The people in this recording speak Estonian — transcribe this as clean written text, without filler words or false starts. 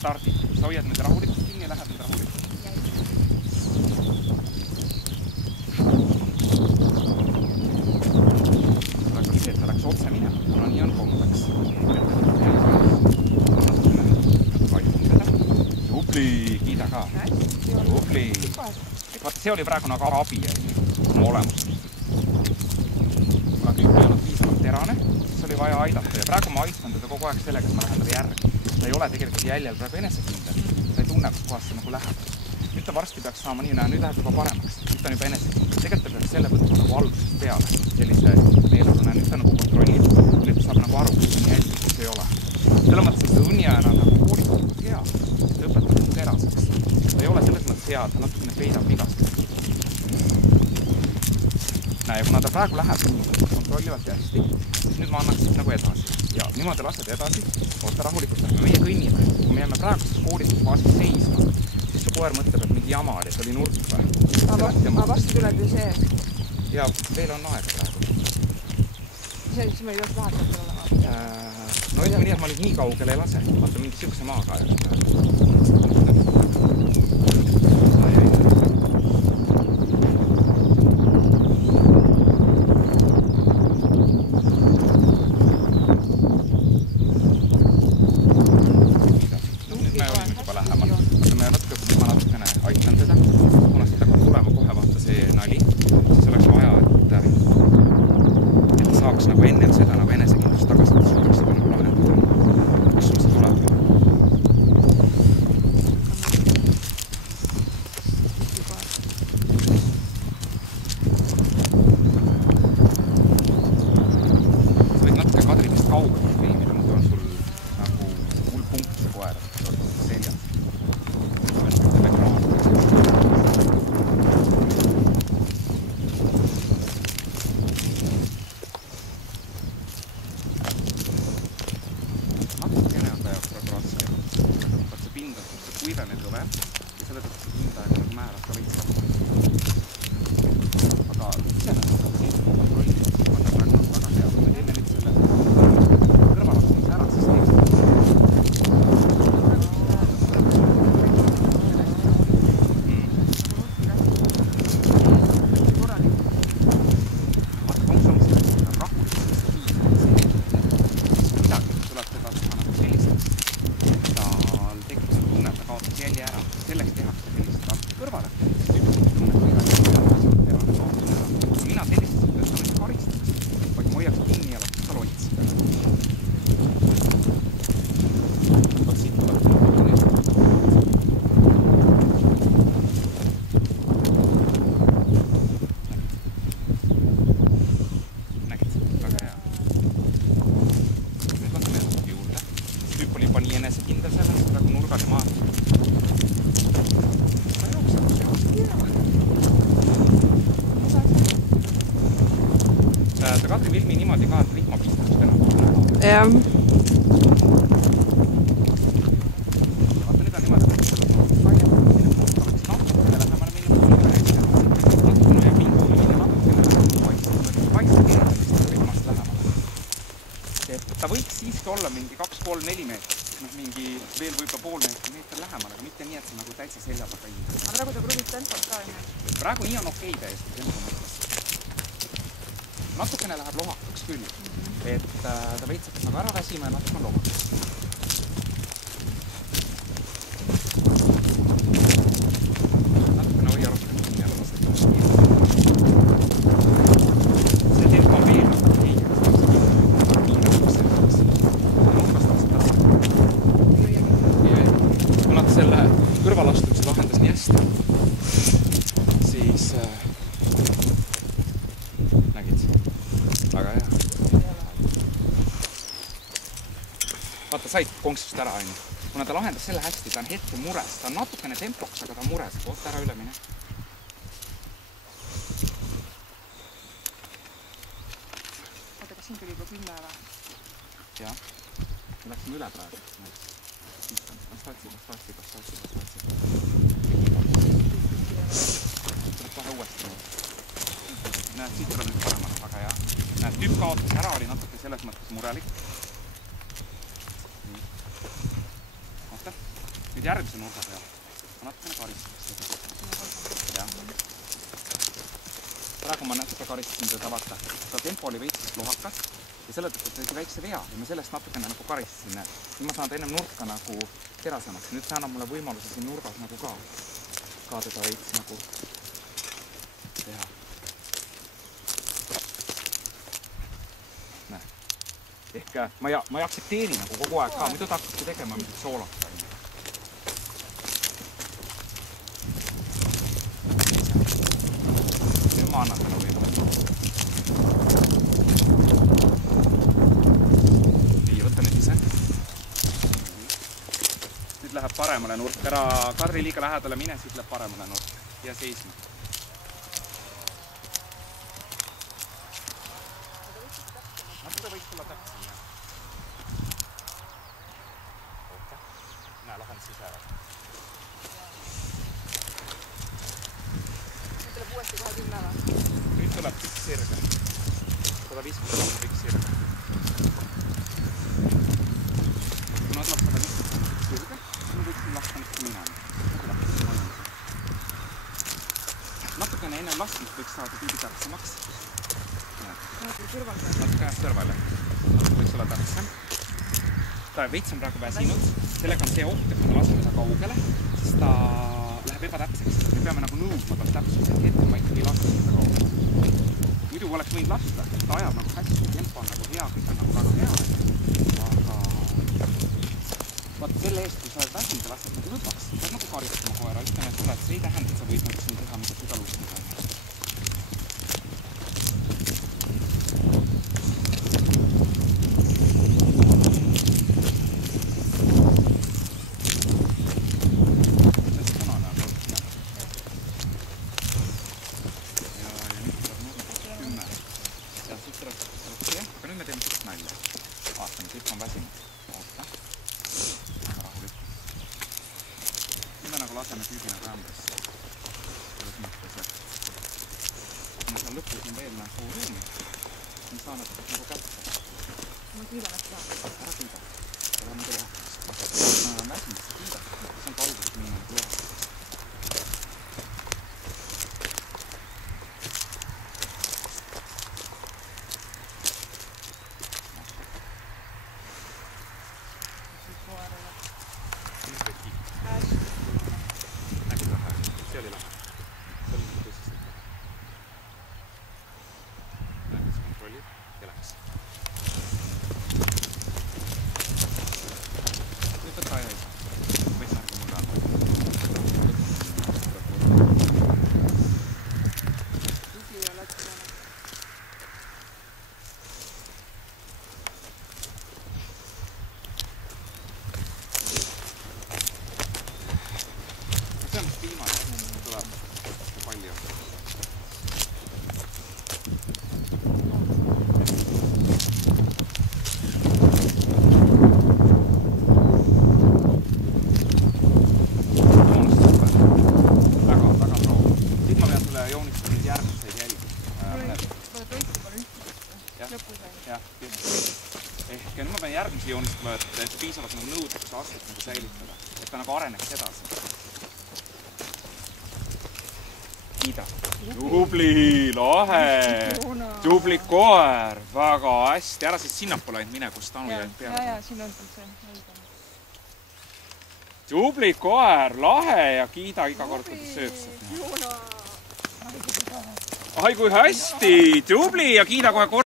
Stardid. Sa hoiad nüüd rahulikult kinni ja lähed nüüd rahulikult. Väga see, et ta läks otse minema, kuna nii on kombeks. Upli, kiida ka. Upli. Vaata, see oli praegu nagu abi oma olemust. Kuna tüüp ei olnud piisavalt terane, siis oli vaja aidata ja praegu ma aistan teda kogu aeg sellega, et ma lähen talle järgi. Ta ei ole tegelikult jäljel praegu enesekindel. Ta ei tunne, kus kohast see nagu läheb. Nüüd ta varsti peaks saama nii, nüüd läheb juba paremaks. Nüüd ta on juba enesekindel. Tegelikult ta peaks selle võtma nagu algusest peale. Sellise meelesuna. Nüüd ta nagu kontrollib. Nüüd ta saab nagu aru, kus ta nii hästi, kus ei ole. Selle mõttes, et unijana on nagu koolitatud hea. Ta õpetab nagu teraseks. Ta ei ole selles mõttes hea, et ta natukene peidab vigast. Ja kuna ta praegu läheb kontrollivalt hästi, siis nüüd ma annaks siit nagu edasi. Ja niimoodi lased edasi, oota rahulikult, lähme meie kõnnime. Kui me jääme praeguses koolitusfaasis seisma, siis su koer mõtleb, et mingi jama oli, see oli nurk või. Aga vastu tuleb ju see. Ja veel on aega praegu. Siis ma ei peaks vahetada olema. No ütleme nii, et ma nüüd nii kaugele ei lase. Vaata mingi siukse maaga aega. Katri Vilmi niimoodi ka, et vihma pistaks täna. Jah. Vaata nüüd on niimoodi, et natukene lähemale minna natukene ja pinguline natukene paista keeramist rühmast lähemale. Ta võiks siiski olla mingi 2-3-4 meetrit, mingi veel võib-olla pool meeter lähemale, aga mitte nii, et see nagu täitsa selja taga ei. Aga praegu ta pruvib tempot ka, jah? Praegu nii on okei täiesti tempo mõttes. Natukene läheb lohakaks küll, et ta veits hakkab nagu ära väsima ja natukene lohakaks. Natukene hoia rohkem kinni jälle lased. See tempo on veel natuke hiigas. Nii nagu selles. Nurkast lased tasa. Kuna ta selle kõrvalastumise lahendas nii hästi, siis väga hea. Vaata, said konksust ära, on ju. Kuna ta lahendas selle hästi, ta on hetke mures. Ta on natukene tempoks, aga ta on mures. Oota ära üle mine. Oota, kas siin tuli juba 10 või? Jah. Me läksime üle praegu. Las tatsi. Tuleb kohe uuesti. Näed, siit tuleb nüüd paremale, väga hea. Näed, tüüp kaotas ära, oli natuke selles mõttes murelik. Oota. nüüd järgmise nurga peal ma natukene karistaks seda. Praegu ma natuke karistasin teda, vaata. Ta tempo oli veits lohakas ja selle tõttu tegi väikse vea ja ma sellest natukene nagu karistasin. Nüüd ma saan ta ennem nurka nagu terasemaks. Nüüd see annab mulle võimaluse siin nurgas nagu ka teda veits nagu teha. Näe. Ehk ma ei aktsepteeri nagu kogu aeg ka, muidu ta hakkabki tegema mingit soolot. Nüüd ma annan täna võimaluse. Nii, võta nüüd ise. Nüüd läheb paremale nurk. Ära Kadri liiga lähedale mine, siit läheb paremale nurk. Ja seisma. Natuke võiks tulla täpsem, jah. Oota. Näe, lahend siis ära. Nüüd tuleb uuesti kohe 10 või? Nüüd tuleb pikk sirge. 150 grammi pikk sirge. Kuna tuleb 150 grammi pikk sirge, siis võiksin lasta nüüd minema. Natukene enne laskmist võiks saada tüübi täpsemaks. Natuke kõrvale. Natuke võiks olla täpsem. Ta veits on praegu väsinud. Sellega on see oht, et kui me laseme ta kaugele, siis ta läheb ebatäpseks. Me peame nagu nõudma tal täpsust, et hetkel ma ikkagi lasen seda kaugele. Muidu oleks võinud lasta, ta ajab nagu hästi, tempo on nagu hea, kõik on nagu väga hea. Aga vaata selle eest, kui sa oled väsinud ja lased nagu lõpaks, pead nagu karistama koera. Ütleme, et kuule, et see ei tähenda, et sa võid nagu siin teha, mida seda lustida. Aga nüüd me teeme siit nalja. Vaatame, siit on väsinud. Oota. Väga rahulik. Nüüd me nagu laseme tüübi nagu ämbrisse. Selles mõttes, et kui me seal lõpus on veel nagu ruumi, siis me saame teda nagu kätte. Ma kiidan, et seda. Ära kiida. Ära muidu lohakast. Kui me oleme väsinud, siis kiida. See on palgud minna nagu lohakast. Nägi lahe. See oli lahe. See oli nagu tõsiselt. Näe, mis kontrollib ja läks. Nüüd võtta aja isa. Võid märgu mulle anda. Tubli ja lätklane. See on vist viimane, tuleb palju. Väga proov. Siit ma pean sulle joonistama nüüd järgmiseid jälgi. Jah, ehk nüüd ma pean järgmise joonistama, et piisavalt nagu nõudluse astet nagu säilitada. Et ta nagu areneks edasi. Kiida. Tubli, lahe, tubli koer, väga hästi. Ära siis sinnapoole ainult mine, kus Tanu jäid peale. Ja, siin on see. Tubli koer, lahe ja kiida iga kord, kui ta sööb seda. Ai kui hästi, tubli ja kiida kohe